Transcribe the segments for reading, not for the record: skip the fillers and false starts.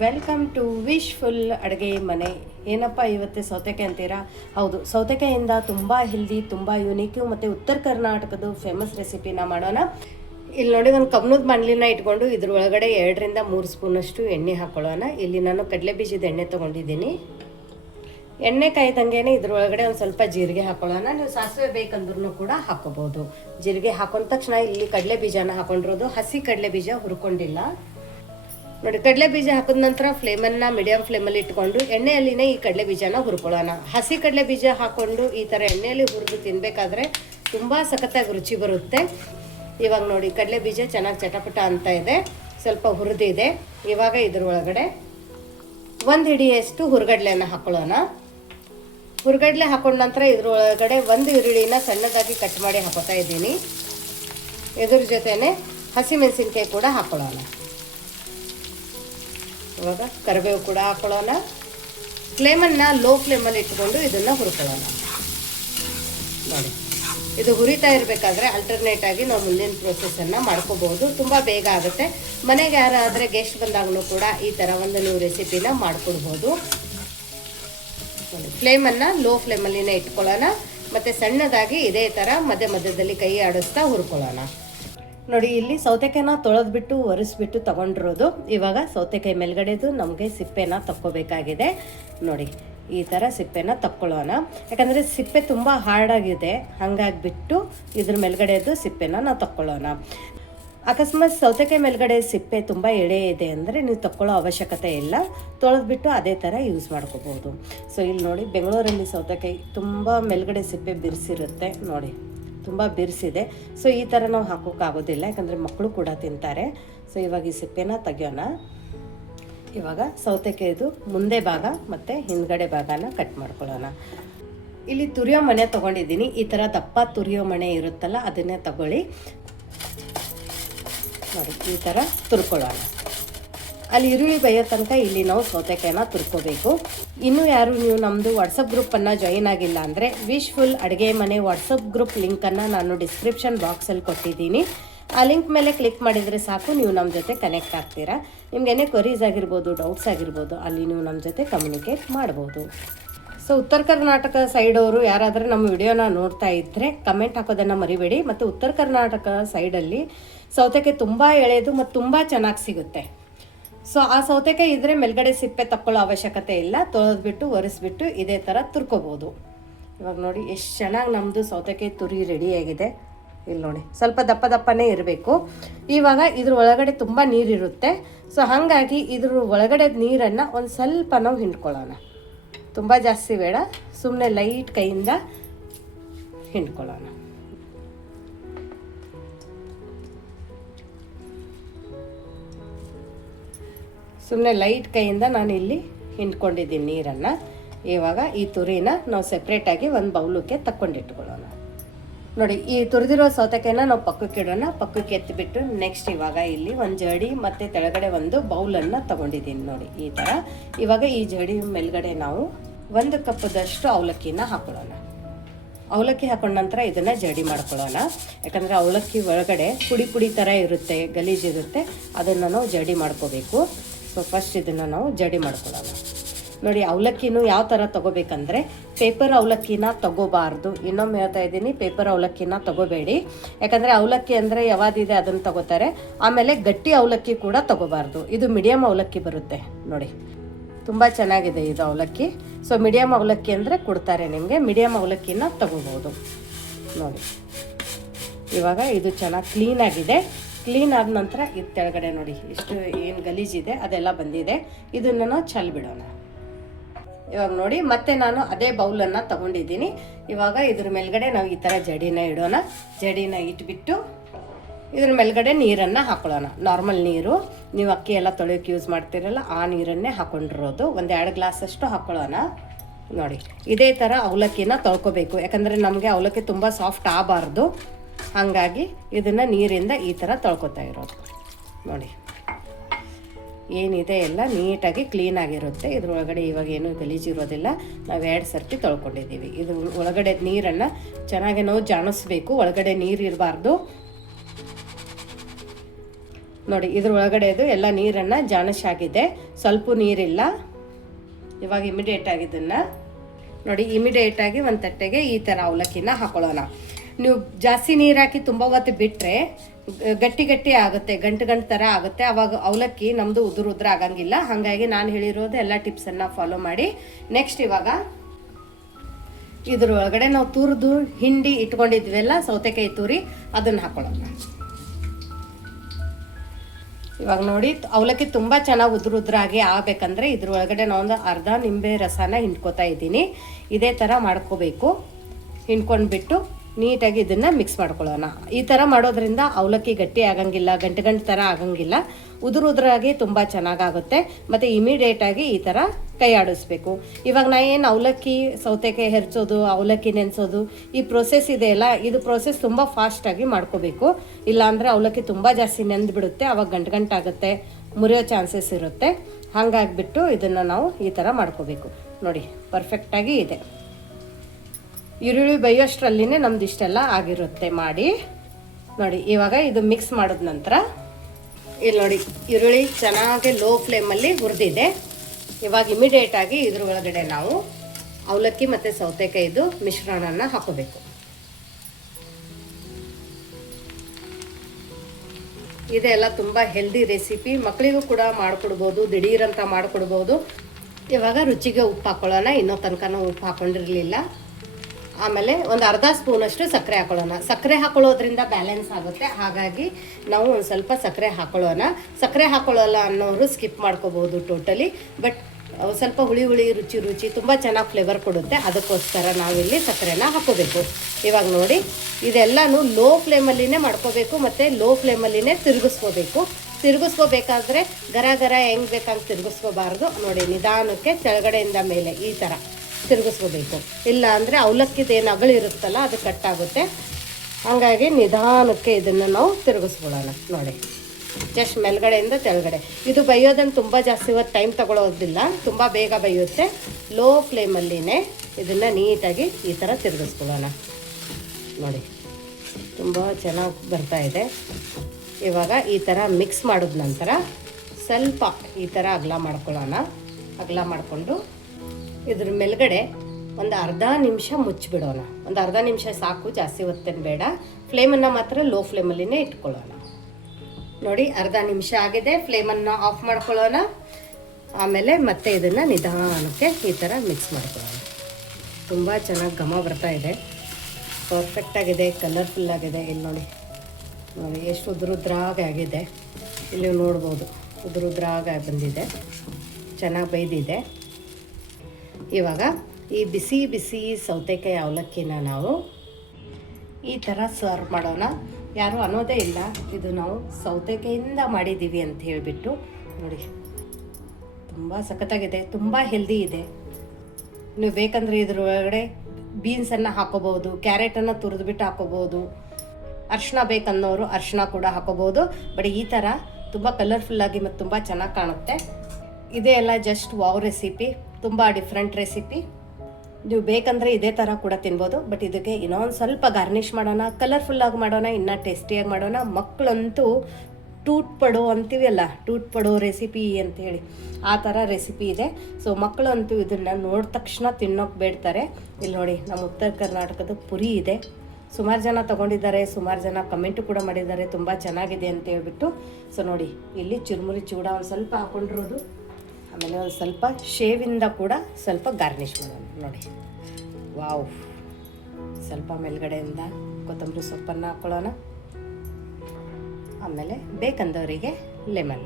Welcome to wishful ಅಡುಗೆ ಮನೆ. ಏನಪ್ಪ ಇವತ್ತು ಸೌತೆಕಾಯಿ ಅಂತೀರಾ? ಹೌದು, ಸೌತೆಕಾಯಿಯಿಂದ ತುಂಬ ಹೆಲ್ದಿ, ತುಂಬ ಯುನೀಕು ಮತ್ತು ಉತ್ತರ ಕರ್ನಾಟಕದ ಫೇಮಸ್ ರೆಸಿಪಿನ ಮಾಡೋಣ. ಇಲ್ಲಿ ನೋಡಿ, ಒಂದು ಕಬ್ಬಿಣದ ಬಾಣಲಿನ ಇಟ್ಕೊಂಡು ಇದ್ರ ಒಳಗಡೆ 2-3 ಸ್ಪೂನಷ್ಟು ಎಣ್ಣೆ ಹಾಕ್ಕೊಳ್ಳೋಣ. ಇಲ್ಲಿ ನಾನು ಕಡಲೆ ಬೀಜದ ಎಣ್ಣೆ ತೊಗೊಂಡಿದ್ದೀನಿ. ಎಣ್ಣೆ ಕಾಯ್ದಂಗೆ ಇದ್ರೊಳಗಡೆ ಒಂದು ಸ್ವಲ್ಪ ಜೀರಿಗೆ ಹಾಕೊಳ್ಳೋಣ. ನೀವು ಸಾಸಿವೆ ಬೇಕಂದ್ರೂ ಕೂಡ ಹಾಕೋಬಹುದು. ಜೀರಿಗೆ ಹಾಕೊಂಡ ತಕ್ಷಣ ಇಲ್ಲಿ ಕಡಲೆ ಬೀಜನ ಹಾಕೊಂಡಿರೋದು, ಹಸಿ ಕಡಲೆ ಬೀಜ ಹುರ್ಕೊಂಡಿಲ್ಲ ನೋಡಿ. ಕಡಲೆ ಬೀಜ ಹಾಕಿದ ನಂತರ ಫ್ಲೇಮನ್ನು ಮೀಡಿಯಂ ಫ್ಲೇಮಲ್ಲಿ ಇಟ್ಕೊಂಡು ಎಣ್ಣೆಯಲ್ಲಿನೇ ಈ ಕಡಲೆ ಬೀಜನ ಹುರ್ಕೊಳ್ಳೋಣ. ಹಸಿ ಕಡಲೆ ಬೀಜ ಹಾಕ್ಕೊಂಡು ಈ ಥರ ಎಣ್ಣೆಯಲ್ಲಿ ಹುರಿದು ತಿನ್ನಬೇಕಾದ್ರೆ ತುಂಬ ಸಖತ್ತಾಗಿ ರುಚಿ ಬರುತ್ತೆ. ಇವಾಗ ನೋಡಿ, ಕಡಲೆ ಬೀಜ ಚೆನ್ನಾಗಿ ಚಟಪಟ ಅಂತ ಇದೆ, ಸ್ವಲ್ಪ ಹುರಿದಿದೆ. ಇವಾಗ ಇದ್ರೊಳಗಡೆ 1 ಹಿಡಿಯಷ್ಟು ಹುರ್ಗಡ್ಲೆಯನ್ನು ಹಾಕೊಳ್ಳೋಣ. ಹುರ್ಗಡ್ಲೆ ಹಾಕೊಂಡ ನಂತರ ಇದ್ರೊಳಗಡೆ 1 ಈರುಳ್ಳಿನ ಸಣ್ಣದಾಗಿ ಕಟ್ ಮಾಡಿ ಹಾಕೋತಾ ಇದ್ದೀನಿ. ಇದ್ರ ಜೊತೆನೆ ಹಸಿಮೆಣಸಿನ್ಕಾಯಿ ಕೂಡ ಹಾಕೊಳ್ಳೋಣ. ಇವಾಗ ಕರಿಬೇವು ಕೂಡ ಹಾಕೊಳ್ಳೋಣ. ಫ್ಲೇಮನ್ನು ಲೋ ಫ್ಲೇಮಲ್ಲಿ ಇಟ್ಕೊಂಡು ಇದನ್ನು ಹುರ್ಕೊಳ್ಳೋಣ. ನೋಡಿ, ಇದು ಹುರಿತಾ ಇರಬೇಕಾದ್ರೆ ಅಲ್ಟರ್ನೇಟ್ ಆಗಿ ನಾವು ಮುಂದಿನ ಪ್ರೋಸೆಸ್ಸನ್ನು ಮಾಡ್ಕೋಬಹುದು. ತುಂಬ ಬೇಗ ಆಗುತ್ತೆ. ಮನೆಗೆ ಯಾರಾದರೆ ಗೆಸ್ಟ್ ಬಂದಾಗಲೂ ಕೂಡ ಈ ಥರ ಒಂದು ನೀವು ರೆಸಿಪಿನ ಮಾಡ್ಕೊಡ್ಬೋದು. ಫ್ಲೇಮನ್ನು ಲೋ ಫ್ಲೇಮಲ್ಲಿನೇ ಇಟ್ಕೊಳ್ಳೋಣ. ಮತ್ತು ಸಣ್ಣದಾಗಿ ಇದೇ ಥರ ಮಧ್ಯದಲ್ಲಿ ಕೈ ಆಡಿಸ್ತಾ ಹುರ್ಕೊಳ್ಳೋಣ. ನೋಡಿ, ಇಲ್ಲಿ ಸೌತೆಕಾಯಿನ ತೊಳೆದ್ಬಿಟ್ಟು ಒರೆಸ್ಬಿಟ್ಟು ತೊಗೊಂಡಿರೋದು. ಇವಾಗ ಸೌತೆಕಾಯಿ ಮೇಲ್ಗಡೆದು ನಮಗೆ ಸಿಪ್ಪೆನ ತಕ್ಕೋಬೇಕಾಗಿದೆ. ನೋಡಿ, ಈ ಥರ ಸಿಪ್ಪೆನ ತಕ್ಕೊಳ್ಳೋಣ. ಯಾಕಂದರೆ ಸಿಪ್ಪೆ ತುಂಬ ಹಾರ್ಡಾಗಿದೆ, ಹಾಗಾಗಿಬಿಟ್ಟು ಇದ್ರ ಮೇಲ್ಗಡೆದು ಸಿಪ್ಪೆನ ನಾವು ತಕ್ಕೊಳ್ಳೋಣ. ಅಕಸ್ಮಾತ್ ಸೌತೆಕಾಯಿ ಮೇಲ್ಗಡೆ ಸಿಪ್ಪೆ ತುಂಬ ಎಳೆ ಇದೆ ಅಂದರೆ ನೀವು ತಕ್ಕೊಳ್ಳೋ ಅವಶ್ಯಕತೆ ಇಲ್ಲ. ತೊಳೆದ್ಬಿಟ್ಟು ಅದೇ ಥರ ಯೂಸ್ ಮಾಡ್ಕೋಬೋದು. ಸೊ ಇಲ್ಲಿ ನೋಡಿ, ಬೆಂಗಳೂರಲ್ಲಿ ಸೌತೆಕಾಯಿ ತುಂಬ ಮೇಲ್ಗಡೆ ಸಿಪ್ಪೆ ಬಿರ್ಸಿರುತ್ತೆ. ನೋಡಿ, ತುಂಬ ಬಿರ್ಸಿದೆ. ಸೊ ಈ ಥರ ನಾವು ಹಾಕೋಕ್ಕಾಗೋದಿಲ್ಲ, ಯಾಕಂದರೆ ಮಕ್ಕಳು ಕೂಡ ತಿಂತಾರೆ. ಸೊ ಇವಾಗ ಈ ಸಿಪ್ಪೆನ ತೆಗಿಯೋಣ. ಇವಾಗ ಸೌತೆಕಾಯಿದು ಮುಂದೆ ಭಾಗ ಮತ್ತು ಹಿಂದ್ಗಡೆ ಭಾಗನ ಕಟ್ ಮಾಡ್ಕೊಳ್ಳೋಣ. ಇಲ್ಲಿ ತುರಿಯೋ ಮಣೆ ತೊಗೊಂಡಿದ್ದೀನಿ. ಈ ಥರ ದಪ್ಪ ತುರಿಯೋ ಮಣೆ ಇರುತ್ತಲ್ಲ, ಅದನ್ನೇ ತಗೊಳ್ಳಿ. ನೋಡಿ, ಈ ಥರ ತುರ್ಕೊಳ್ಳೋಣ. ಅಲ್ಲಿ ಈರುಳ್ಳಿ ಬೇಯೋ ತನಕ ಇಲ್ಲಿ ನಾವು ಸೌತೆಕಾಯಿನ ತುರ್ಕೋಬೇಕು. ಇನ್ನೂ ಯಾರು ನೀವು ನಮ್ಮದು ವಾಟ್ಸಪ್ ಗ್ರೂಪನ್ನು ಜಾಯಿನ್ ಆಗಿಲ್ಲ ಅಂದರೆ ವಿಶ್ಫುಲ್ ಅಡುಗೆ ಮನೆ ವಾಟ್ಸಪ್ ಗ್ರೂಪ್ ಲಿಂಕನ್ನು ನಾನು ಡಿಸ್ಕ್ರಿಪ್ಷನ್ ಬಾಕ್ಸಲ್ಲಿ ಕೊಟ್ಟಿದ್ದೀನಿ. ಆ ಲಿಂಕ್ ಮೇಲೆ ಕ್ಲಿಕ್ ಮಾಡಿದರೆ ಸಾಕು, ನೀವು ನಮ್ಮ ಜೊತೆ ಕನೆಕ್ಟ್ ಆಗ್ತೀರಾ. ನಿಮ್ಗೇನೇ ಕ್ವರೀಸ್ ಆಗಿರ್ಬೋದು, ಡೌಟ್ಸ್ ಆಗಿರ್ಬೋದು, ಅಲ್ಲಿ ನೀವು ನಮ್ಮ ಜೊತೆ ಕಮ್ಯುನಿಕೇಟ್ ಮಾಡ್ಬೋದು. ಸೊ ಉತ್ತರ ಕರ್ನಾಟಕ ಸೈಡವರು ಯಾರಾದರೂ ನಮ್ಮ ವಿಡಿಯೋನ ನೋಡ್ತಾ ಇದ್ದರೆ ಕಮೆಂಟ್ ಹಾಕೋದನ್ನು ಮರಿಬೇಡಿ. ಮತ್ತು ಉತ್ತರ ಕರ್ನಾಟಕ ಸೈಡಲ್ಲಿ ಸೌತೆಕಾಯಿ ತುಂಬ ಎಳೆದು ಮತ್ತು ತುಂಬ ಚೆನ್ನಾಗಿ ಸಿಗುತ್ತೆ. ಸೊ ಆ ಸೌತೆಕಾಯಿ ಇದ್ದರೆ ಮೇಲ್ಗಡೆ ಸಿಪ್ಪೆ ತಕ್ಕೊಳ್ಳೋ ಅವಶ್ಯಕತೆ ಇಲ್ಲ. ತೊಳೆದ್ಬಿಟ್ಟು ಒರೆಸ್ಬಿಟ್ಟು ಇದೇ ಥರ ತುರ್ಕೋಬೋದು. ಇವಾಗ ನೋಡಿ, ಎಷ್ಟು ಚೆನ್ನಾಗಿ ನಮ್ಮದು ಸೌತೆಕಾಯಿ ತುರಿ ರೆಡಿಯಾಗಿದೆ. ಇಲ್ಲಿ ನೋಡಿ, ಸ್ವಲ್ಪ ದಪ್ಪನೇ ಇರಬೇಕು. ಇವಾಗ ಇದ್ರ ಒಳಗಡೆ ತುಂಬ ನೀರಿರುತ್ತೆ. ಸೊ ಹಾಗಾಗಿ ಇದ್ರ ಒಳಗಡೆ ನೀರನ್ನು ಒಂದು ಸ್ವಲ್ಪ ನಾವು ಹಿಂಡ್ಕೊಳ್ಳೋಣ. ತುಂಬ ಜಾಸ್ತಿ ಬೇಡ, ಸುಮ್ಮನೆ ಲೈಟ್ ಕೈಯಿಂದ ಹಿಂಡ್ಕೊಳ್ಳೋಣ. ಸುಮ್ಮನೆ ಲೈಟ್ ಕೈಯಿಂದ ನಾನು ಇಲ್ಲಿ ಹಿಂಡ್ಕೊಂಡಿದ್ದೀನಿ ನೀರನ್ನು. ಇವಾಗ ಈ ತುರಿನ ನಾವು ಸೆಪ್ರೇಟಾಗಿ ಒಂದು ಬೌಲಕ್ಕೆ ತಕ್ಕೊಂಡಿಟ್ಕೊಳ್ಳೋಣ. ನೋಡಿ, ಈ ತುರಿದಿರೋ ಸೌತೆಕಾಯಿನ ನಾವು ಪಕ್ಕಕ್ಕೆ ಇಡೋಣ. ಪಕ್ಕಕ್ಕೆ ಎತ್ತಿಬಿಟ್ಟು ನೆಕ್ಸ್ಟ್ ಇವಾಗ ಇಲ್ಲಿ ಒಂದು ಜಡಿ ಮತ್ತು ತೆಳಗಡೆ ಒಂದು ಬೌಲನ್ನು ತೊಗೊಂಡಿದ್ದೀನಿ. ನೋಡಿ, ಈ ಥರ. ಇವಾಗ ಈ ಜಡಿ ಮೇಲ್ಗಡೆ ನಾವು 1 ಕಪ್ಪದಷ್ಟು ಅವಲಕ್ಕಿನ ಹಾಕೊಳ್ಳೋಣ. ಅವಲಕ್ಕಿ ಹಾಕೊಂಡ ನಂತರ ಇದನ್ನು ಜಡಿ ಮಾಡ್ಕೊಳ್ಳೋಣ. ಯಾಕಂದರೆ ಅವಲಕ್ಕಿ ಒಳಗಡೆ ಪುಡಿ ಥರ ಇರುತ್ತೆ, ಗಲೀಜಿರುತ್ತೆ, ಅದನ್ನು ನಾವು ಜಡಿ ಮಾಡ್ಕೋಬೇಕು. ಸೊ ಫಸ್ಟ್ ಇದನ್ನು ನಾವು ಜಡಿ ಮಾಡ್ಕೊಳ್ಳೋಣ. ನೋಡಿ, ಅವಲಕ್ಕಿನೂ ಯಾವ ಥರ ತೊಗೋಬೇಕಂದ್ರೆ ಪೇಪರ್ ಅವಲಕ್ಕಿನ ತೊಗೋಬಾರ್ದು. ಇನ್ನೊಮ್ಮೆ ಹೇಳ್ತಾ ಇದ್ದೀನಿ, ಪೇಪರ್ ಅವಲಕ್ಕಿನ ತೊಗೋಬೇಡಿ. ಯಾಕಂದರೆ ಅವಲಕ್ಕಿ ಅಂದರೆ ಯಾವಾದಿದೆ ಅದನ್ನು ತೊಗೋತಾರೆ. ಆಮೇಲೆ ಗಟ್ಟಿ ಅವಲಕ್ಕಿ ಕೂಡ ತೊಗೋಬಾರ್ದು. ಇದು ಮೀಡಿಯಮ್ ಅವಲಕ್ಕಿ ಬರುತ್ತೆ. ನೋಡಿ, ತುಂಬ ಚೆನ್ನಾಗಿದೆ ಇದು ಅವಲಕ್ಕಿ. ಸೊ ಮೀಡಿಯಮ್ ಅವಲಕ್ಕಿ ಅಂದರೆ ಕೊಡ್ತಾರೆ ನಿಮಗೆ. ಮೀಡಿಯಮ್ ಅವಲಕ್ಕಿನ ತೊಗೋಬೋದು. ನೋಡಿ, ಇವಾಗ ಇದು ಚೆನ್ನಾಗಿ ಕ್ಲೀನಾಗಿದೆ. ಕ್ಲೀನ್ ಆದ ನಂತರ ಇದು ತೆಳಗಡೆ ನೋಡಿ ಎಷ್ಟು ಏನು ಗಲೀಜಿದೆ ಅದೆಲ್ಲ ಬಂದಿದೆ. ಇದನ್ನು ನಾವು ಚೆಲ್ಬಿಡೋಣ. ಇವಾಗ ನೋಡಿ, ಮತ್ತೆ ನಾನು ಅದೇ ಬೌಲನ್ನು ತೊಗೊಂಡಿದ್ದೀನಿ. ಇವಾಗ ಇದ್ರ ಮೇಲ್ಗಡೆ ನಾವು ಈ ಥರ ಜಡಿನ ಇಡೋಣ. ಜಡಿನ ಇಟ್ಬಿಟ್ಟು ಇದ್ರ ಮೇಲ್ಗಡೆ ನೀರನ್ನು ಹಾಕೊಳ್ಳೋಣ. ನಾರ್ಮಲ್ ನೀರು, ನೀವು ಅಕ್ಕಿ ಎಲ್ಲ ತೊಳೆಯೋಕೆ ಯೂಸ್ ಮಾಡ್ತೀರಲ್ಲ ಆ ನೀರನ್ನೇ ಹಾಕೊಂಡಿರೋದು. 1-2 ಗ್ಲಾಸಷ್ಟು ಹಾಕೊಳ್ಳೋಣ. ನೋಡಿ, ಇದೇ ಥರ ಅವಲಕ್ಕಿನ ತೊಳ್ಕೊಬೇಕು. ಯಾಕಂದರೆ ನಮಗೆ ಅವಲಕ್ಕಿ ತುಂಬ ಸಾಫ್ಟ್ ಆಗಬಾರ್ದು. ಹಾಗಾಗಿ ಇದನ್ನು ನೀರಿಂದ ಈ ಥರ ತೊಳ್ಕೊತಾ ಇರೋದು. ನೋಡಿ, ಏನಿದೆ ಎಲ್ಲ ನೀಟಾಗಿ ಕ್ಲೀನಾಗಿರುತ್ತೆ. ಇದ್ರೊಳಗಡೆ ಇವಾಗ ಏನೂ ಗಲೀಜಿರೋದಿಲ್ಲ. ನಾವು 2 ಸರ್ತಿ ತೊಳ್ಕೊಂಡಿದ್ದೀವಿ. ಇದು ಒಳಗಡೆ ನೀರನ್ನು ಚೆನ್ನಾಗಿ ನಾವು ಜಾಣಿಸ್ಬೇಕು. ಒಳಗಡೆ ನೀರು ಇರಬಾರ್ದು. ನೋಡಿ ಇದ್ರ ಒಳಗಡೆದು ಎಲ್ಲ ನೀರನ್ನು ಜಾಣಶಾಗಿದೆ, ಸ್ವಲ್ಪ ನೀರಿಲ್ಲ. ಇವಾಗ ಇಮಿಡಿಯೇಟಾಗಿ ಇದನ್ನು ನೋಡಿ ಇಮಿಡಿಯೇಟಾಗಿ ಒಂದು ತಟ್ಟೆಗೆ ಈ ಥರ ಅವಲಕ್ಕಿನ ಹಾಕೊಳ್ಳೋಣ. ನೀವು ಜಾಸ್ತಿ ನೀರು ಹಾಕಿ ತುಂಬ ಹೊತ್ತು ಬಿಟ್ಟರೆ ಗಟ್ಟಿ ಗಟ್ಟಿ ಆಗುತ್ತೆ, ಗಂಟು ಥರ ಆಗುತ್ತೆ. ಆವಾಗ ಅವಲಕ್ಕಿ ನಮ್ಮದು ಉದುರು ಆಗಂಗಿಲ್ಲ. ಹಾಗಾಗಿ ನಾನು ಹೇಳಿರೋದು ಎಲ್ಲ ಟಿಪ್ಸನ್ನು ಫಾಲೋ ಮಾಡಿ. ನೆಕ್ಸ್ಟ್ ಇವಾಗ ಇದ್ರ ಒಳಗಡೆ ನಾವು ತುರಿದು ಹಿಂಡಿ ಇಟ್ಕೊಂಡಿದ್ವಲ್ಲ ಸೌತೆಕಾಯಿ ತುರಿ, ಅದನ್ನು ಹಾಕೊಳ್ಳೋಣ. ಇವಾಗ ನೋಡಿ ಅವಲಕ್ಕಿ ತುಂಬ ಚೆನ್ನಾಗಿ ಉದುರಾಗಿ ಆಗಬೇಕಂದ್ರೆ ಇದ್ರ ಒಳಗಡೆ ನಾವೊಂದು ಅರ್ಧ ನಿಂಬೆ ರಸನ ಹಿಂಡ್ಕೊತಾ ಇದ್ದೀನಿ. ಇದೇ ಥರ ಮಾಡ್ಕೋಬೇಕು. ಹಿಂಡ್ಕೊಂಡ್ಬಿಟ್ಟು ನೀಟಾಗಿ ಇದನ್ನು ಮಿಕ್ಸ್ ಮಾಡ್ಕೊಳ್ಳೋಣ. ಈ ಥರ ಮಾಡೋದ್ರಿಂದ ಅವಲಕ್ಕಿ ಗಟ್ಟಿ ಆಗಂಗಿಲ್ಲ, ಗಂಟು ಥರ ಆಗಂಗಿಲ್ಲ, ಉದುರಾಗಿ ತುಂಬ ಚೆನ್ನಾಗಾಗುತ್ತೆ. ಮತ್ತು ಇಮಿಡಿಯೇಟಾಗಿ ಈ ಥರ ಕೈ ಆಡಿಸ್ಬೇಕು. ಇವಾಗ ನಾ ಏನು ಅವಲಕ್ಕಿ ಸೌತೆಕಾಯಿ ಹೆರ್ಚೋದು, ಅವಲಕ್ಕಿ ನೆನೆಸೋದು ಈ ಪ್ರೊಸೆಸ್ ಇದೆಯಲ್ಲ, ಇದು ಪ್ರೊಸೆಸ್ ತುಂಬ ಫಾಸ್ಟಾಗಿ ಮಾಡ್ಕೋಬೇಕು. ಇಲ್ಲಾಂದರೆ ಅವಲಕ್ಕಿ ತುಂಬ ಜಾಸ್ತಿ ನೆಂದುಬಿಡುತ್ತೆ, ಅವಾಗ ಗಂಟಾಗುತ್ತೆ, ಮುರಿಯೋ ಚಾನ್ಸಸ್ ಇರುತ್ತೆ. ಹಾಗಾಗಿಬಿಟ್ಟು ಇದನ್ನು ನಾವು ಈ ಥರ ಮಾಡ್ಕೋಬೇಕು. ನೋಡಿ ಪರ್ಫೆಕ್ಟಾಗಿ ಇದೆ. ಈರುಳ್ಳಿ ಬೇಯೋಷ್ಟರಲ್ಲಿನೇ ನಮ್ದು ಇಷ್ಟೆಲ್ಲ ಆಗಿರುತ್ತೆ ಮಾಡಿ. ನೋಡಿ ಇವಾಗ ಇದು ಮಿಕ್ಸ್ ಮಾಡಿದ ನಂತರ ಇಲ್ಲಿ ನೋಡಿ ಈರುಳ್ಳಿ ಚೆನ್ನಾಗಿ ಲೋ ಫ್ಲೇಮಲ್ಲಿ ಹುರಿದಿದೆ. ಇವಾಗ ಇಮಿಡಿಯೇಟಾಗಿ ಇದ್ರ ಒಳಗಡೆ ನಾವು ಅವಲಕ್ಕಿ ಮತ್ತು ಸೌತೆಕಾಯಿದು ಮಿಶ್ರಣನ ಹಾಕೋಬೇಕು. ಇದೆಲ್ಲ ತುಂಬ ಹೆಲ್ದಿ ರೆಸಿಪಿ, ಮಕ್ಕಳಿಗೂ ಕೂಡ ಮಾಡಿಕೊಡ್ಬೋದು, ದಿಢೀರಂತ ಮಾಡಿಕೊಡ್ಬೋದು. ಇವಾಗ ರುಚಿಗೆ ಉಪ್ಪು ಹಾಕೊಳ್ಳೋಣ. ಇನ್ನೂ ತನಕ ಉಪ್ಪು ಹಾಕೊಂಡಿರಲಿಲ್ಲ. ಆಮೇಲೆ ಒಂದು ಅರ್ಧ ಸ್ಪೂನಷ್ಟು ಸಕ್ಕರೆ ಹಾಕೊಳ್ಳೋಣ. ಸಕ್ಕರೆ ಹಾಕೊಳ್ಳೋದ್ರಿಂದ ಬ್ಯಾಲೆನ್ಸ್ ಆಗುತ್ತೆ, ಹಾಗಾಗಿ ನಾವು ಒಂದು ಸ್ವಲ್ಪ ಸಕ್ಕರೆ ಹಾಕೊಳ್ಳೋಣ. ಸಕ್ಕರೆ ಹಾಕೊಳ್ಳಲ್ಲ ಅನ್ನೋರು ಸ್ಕಿಪ್ ಮಾಡ್ಕೋಬೋದು ಟೋಟಲಿ. ಬಟ್ ಸ್ವಲ್ಪ ಹುಳಿ ರುಚಿ ತುಂಬ ಚೆನ್ನಾಗಿ ಫ್ಲೇವರ್ ಕೊಡುತ್ತೆ. ಅದಕ್ಕೋಸ್ಕರ ನಾವಿಲ್ಲಿ ಸಕ್ಕರೆನ ಹಾಕೋಬೇಕು. ಇವಾಗ ನೋಡಿ ಇದೆಲ್ಲನೂ ಲೋ ಫ್ಲೇಮಲ್ಲಿನೇ ಮಾಡ್ಕೋಬೇಕು ಮತ್ತು ಲೋ ಫ್ಲೇಮಲ್ಲಿನೇ ತಿರುಗಿಸ್ಕೋಬೇಕಾದ್ರೆ ಗರ ಹೆಂಗೆ ಬೇಕಂಗೆ ತಿರುಗಿಸ್ಕೋಬಾರ್ದು. ನೋಡಿ ನಿಧಾನಕ್ಕೆ ಕೆಳಗಡೆಯಿಂದ ಮೇಲೆ ಈ ಥರ ತಿರುಗಿಸ್ಕೋಬೇಕು. ಇಲ್ಲ ಅಂದರೆ ಅವಲಕ್ಕಿದೇನು ಅಗಳಿರುತ್ತಲ್ಲ ಅದು ಕಟ್ಟಾಗುತ್ತೆ. ಹಾಗಾಗಿ ನಿಧಾನಕ್ಕೆ ಇದನ್ನು ನಾವು ತಿರುಗಿಸ್ಕೊಳ್ಳೋಣ. ನೋಡಿ ಜಸ್ಟ್ ಮೇಲ್ಗಡೆಯಿಂದ ಕೆಳಗಡೆ. ಇದು ಬೇಯೋದನ್ನು ತುಂಬ ಜಾಸ್ತಿ ಹೊತ್ತು ಟೈಮ್ ತಗೊಳ್ಳೋದಿಲ್ಲ, ತುಂಬ ಬೇಗ ಬೇಯುತ್ತೆ. ಲೋ ಫ್ಲೇಮಲ್ಲಿನೇ ಇದನ್ನು ನೀಟಾಗಿ ಈ ಥರ ತಿರುಗಿಸ್ಕೊಳ್ಳೋಣ. ನೋಡಿ ತುಂಬ ಚೆನ್ನಾಗಿ ಬರ್ತಾಯಿದೆ. ಇವಾಗ ಈ ಥರ ಮಿಕ್ಸ್ ಮಾಡಿದ ನಂತರ ಸ್ವಲ್ಪ ಈ ಥರ ಅಗಲ ಮಾಡ್ಕೊಳ್ಳೋಣ. ಅಗಲ ಮಾಡಿಕೊಂಡು ಇದ್ರ ಮೇಲ್ಗಡೆ ಒಂದು ಅರ್ಧ ನಿಮಿಷ ಮುಚ್ಚಿಬಿಡೋಣ. ಒಂದು ಅರ್ಧ ನಿಮಿಷ ಸಾಕು, ಜಾಸ್ತಿ ಹೊತ್ತೇನು ಬೇಡ. ಫ್ಲೇಮನ್ನು ಮಾತ್ರ ಲೋ ಫ್ಲೇಮಲ್ಲಿನೇ ಇಟ್ಕೊಳ್ಳೋಣ. ನೋಡಿ ಅರ್ಧ ನಿಮಿಷ ಆಗಿದೆ. ಫ್ಲೇಮನ್ನು ಆಫ್ ಮಾಡ್ಕೊಳ್ಳೋಣ. ಆಮೇಲೆ ಮತ್ತೆ ಇದನ್ನು ನಿಧಾನಕ್ಕೆ ಈ ಥರ ಮಿಕ್ಸ್ ಮಾಡ್ಕೊಳ್ಳೋಣ. ತುಂಬ ಚೆನ್ನಾಗಿ ಘಮ ಬರ್ತಾ ಇದೆ, ಪರ್ಫೆಕ್ಟಾಗಿದೆ, ಕಲರ್ಫುಲ್ಲಾಗಿದೆ. ಇಲ್ಲಿ ನೋಡಿ ಎಷ್ಟು ಉದುರುದ್ರಾಗಿ ಆಗಿದೆ. ಇಲ್ಲಿ ನೋಡ್ಬೋದು ಉದುರುದ್ರಾಗಿ ಬಂದಿದೆ, ಚೆನ್ನಾಗಿ ಬೈದಿದೆ. ಇವಾಗ ಈ ಬಿಸಿ ಸೌತೆಕಾಯಿ ಅವಲಕ್ಕಿನ ನಾವು ಈ ಥರ ಸರ್ವ್ ಮಾಡೋಣ. ಯಾರೂ ಅನ್ನೋದೇ ಇಲ್ಲ ಇದು ನಾವು ಸೌತೆಕಾಯಿಂದ ಮಾಡಿದ್ದೀವಿ ಅಂತ ಹೇಳಿಬಿಟ್ಟು. ನೋಡಿ ತುಂಬ ಸಖತ್ತಾಗಿದೆ, ತುಂಬ ಹೆಲ್ದಿ ಇದೆ. ನೀವು ಬೇಕಂದರೆ ಇದ್ರ ಒಳಗಡೆ ಬೀನ್ಸನ್ನು ಹಾಕೋಬೋದು, ಕ್ಯಾರೆಟನ್ನು ತುರಿದ್ಬಿಟ್ಟು ಹಾಕೋಬೋದು, ಅರಿಶಿನ ಬೇಕನ್ನೋರು ಅರಿಶಿನ ಕೂಡ ಹಾಕೋಬೋದು. ಬಟ್ ಈ ಥರ ತುಂಬ ಕಲರ್ಫುಲ್ಲಾಗಿ ಮತ್ತು ತುಂಬ ಚೆನ್ನಾಗಿ ಕಾಣುತ್ತೆ. ಇದೇ ಎಲ್ಲ ಜಸ್ಟ್ ವಾವ್ ರೆಸಿಪಿ, ತುಂಬ ಡಿಫ್ರೆಂಟ್ ರೆಸಿಪಿ. ನೀವು ಬೇಕಂದರೆ ಇದೇ ಥರ ಕೂಡ ತಿನ್ಬೋದು. ಬಟ್ ಇದಕ್ಕೆ ಇನ್ನೊಂದು ಸ್ವಲ್ಪ ಗಾರ್ನಿಷ್ ಮಾಡೋಣ, ಕಲರ್ಫುಲ್ಲಾಗಿ ಮಾಡೋಣ, ಇನ್ನೂ ಟೇಸ್ಟಿಯಾಗಿ ಮಾಡೋಣ. ಮಕ್ಕಳಂತೂ ಟೂಟ್ ಪಡೋ ಅಂತೀವಲ್ಲ, ಟೂಟ್ ಪಡೋ ರೆಸಿಪಿ ಅಂಥೇಳಿ ಆ ಥರ ರೆಸಿಪಿ ಇದೆ. ಸೊ ಮಕ್ಕಳಂತೂ ಇದನ್ನು ನೋಡಿದ ತಕ್ಷಣ ತಿನ್ನೋಕೆ ಬೇಡ್ತಾರೆ. ಇಲ್ಲಿ ನೋಡಿ ನಮ್ಮ ಉತ್ತರ ಕರ್ನಾಟಕದ ಪುರಿ ಇದೆ. ಸುಮಾರು ಜನ ತೊಗೊಂಡಿದ್ದಾರೆ, ಸುಮಾರು ಜನ ಕಮೆಂಟು ಕೂಡ ಮಾಡಿದ್ದಾರೆ ತುಂಬ ಚೆನ್ನಾಗಿದೆ ಅಂತ ಹೇಳ್ಬಿಟ್ಟು. ಸೊ ನೋಡಿ ಇಲ್ಲಿ ಚುರುಮುರಿ ಚೂಡ ಒಂದು ಸ್ವಲ್ಪ ಹಾಕೊಂಡಿರೋದು, ಆಮೇಲೆ ಒಂದು ಸ್ವಲ್ಪ ಶೇವಿಂದ ಕೂಡ ಸ್ವಲ್ಪ ಗಾರ್ನಿಷ್ ಮಾಡೋಣ. ನೋಡಿ ವಾವ್. ಸ್ವಲ್ಪ ಮೇಲ್ಗಡೆಯಿಂದ ಕೊತ್ತಂಬರಿ ಸೊಪ್ಪನ್ನು ಹಾಕೊಳ್ಳೋಣ. ಆಮೇಲೆ ಬೇಕಂದವರಿಗೆ ಲೆಮನ್,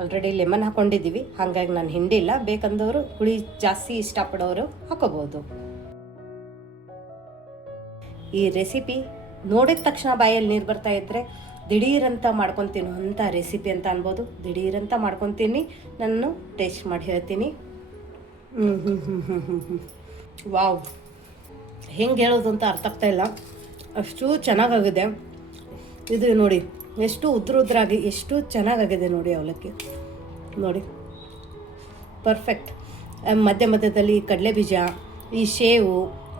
ಆಲ್ರೆಡಿ ಲೆಮನ್ ಹಾಕ್ಕೊಂಡಿದ್ದೀವಿ, ಹಾಗಾಗಿ ನಾನು ಹಿಂಡಿಲ್ಲ. ಬೇಕಂದವರು ಹುಳಿ ಜಾಸ್ತಿ ಇಷ್ಟಪಡೋರು ಹಾಕೋಬೋದು. ಈ ರೆಸಿಪಿ ನೋಡಿದ ತಕ್ಷಣ ಬಾಯಲ್ಲಿ ನೀರು ಬರ್ತಾ ಇದ್ದರೆ ದಿಢೀರಂತ ಮಾಡ್ಕೊತೀನಿ ಅಂಥ ರೆಸಿಪಿ ಅಂತ ಅನ್ಬೋದು. ದಿಢೀರಂತ ಮಾಡ್ಕೊತೀನಿ, ನಾನು ಟೇಸ್ಟ್ ಮಾಡಿ ಹೇಳ್ತೀನಿ. ವಾವ್, ಹೆಂಗೆ ಹೇಳೋದು ಅಂತ ಅರ್ಥ ಆಗ್ತಾ ಇಲ್ಲ, ಅಷ್ಟು ಚೆನ್ನಾಗಾಗಿದೆ ಇದು. ನೋಡಿ ಎಷ್ಟು ಉದ್ರಾಗಿ ಎಷ್ಟು ಚೆನ್ನಾಗಾಗಿದೆ ನೋಡಿ ಅವಲಕ್ಕಿ. ನೋಡಿ ಪರ್ಫೆಕ್ಟ್. ಮಧ್ಯದಲ್ಲಿ ಕಡಲೆ ಬೀಜ, ಈ ಶೇವು,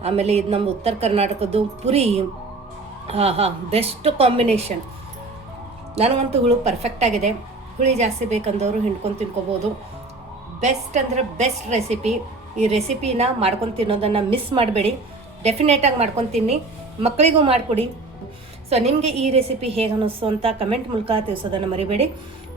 ಆಮೇಲೆ ಇದು ನಮ್ಮ ಉತ್ತರ ಕರ್ನಾಟಕದ್ದು ಪುರಿ. Best combination. ನನಗಂತೂ ಹುಳು ಪರ್ಫೆಕ್ಟ್ ಆಗಿದೆ. ಹುಳಿ ಜಾಸ್ತಿ ಬೇಕಂದವರು ಹಿಂಡ್ಕೊಂಡು ತಿನ್ಕೋಬೋದು. ಬೆಸ್ಟ್ ಅಂದರೆ ಬೆಸ್ಟ್ ರೆಸಿಪಿ. ಈ ರೆಸಿಪಿನ ಮಾಡ್ಕೊಂಡು ತಿನ್ನೋದನ್ನು ಮಿಸ್ ಮಾಡಬೇಡಿ. ಡೆಫಿನೆಟಾಗಿ ಮಾಡ್ಕೊಂಡು ತಿನ್ನಿ, ಮಕ್ಕಳಿಗೂ ಮಾಡಿಕೊಡಿ. ಸೊ ನಿಮಗೆ ಈ ರೆಸಿಪಿ ಹೇಗೆ ಅನ್ನಿಸ್ತು ಅಂತ ಕಮೆಂಟ್ ಮೂಲಕ ತಿಳಿಸೋದನ್ನು ಮರಿಬೇಡಿ.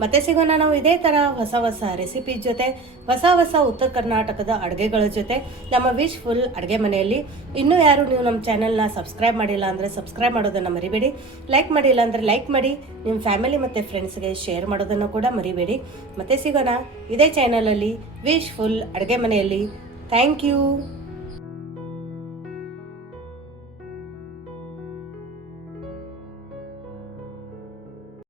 ಮತ್ತೆ ಸಿಗೋಣ ನಾವು ಇದೇ ಥರ ಹೊಸ ಹೊಸ ರೆಸಿಪಿ ಜೊತೆ, ಹೊಸ ಹೊಸ ಉತ್ತರ ಕರ್ನಾಟಕದ ಅಡುಗೆಗಳ ಜೊತೆ ನಮ್ಮ ವಿಶ್ ಫುಲ್ ಅಡುಗೆ ಮನೆಯಲ್ಲಿ. ಇನ್ನೂ ಯಾರು ನೀವು ನಮ್ಮ ಚಾನಲ್ನ ಸಬ್ಸ್ಕ್ರೈಬ್ ಮಾಡಿಲ್ಲ ಅಂದರೆ ಸಬ್ಸ್ಕ್ರೈಬ್ ಮಾಡೋದನ್ನು ಮರಿಬೇಡಿ. ಲೈಕ್ ಮಾಡಿಲ್ಲ ಅಂದರೆ ಲೈಕ್ ಮಾಡಿ, ನಿಮ್ಮ ಫ್ಯಾಮಿಲಿ ಮತ್ತು ಫ್ರೆಂಡ್ಸ್ಗೆ ಶೇರ್ ಮಾಡೋದನ್ನು ಕೂಡ ಮರಿಬೇಡಿ. ಮತ್ತೆ ಸಿಗೋಣ ಇದೇ ಚಾನಲಲ್ಲಿ ವಿಶ್ ಫುಲ್ ಅಡುಗೆ ಮನೆಯಲ್ಲಿ. Thank you.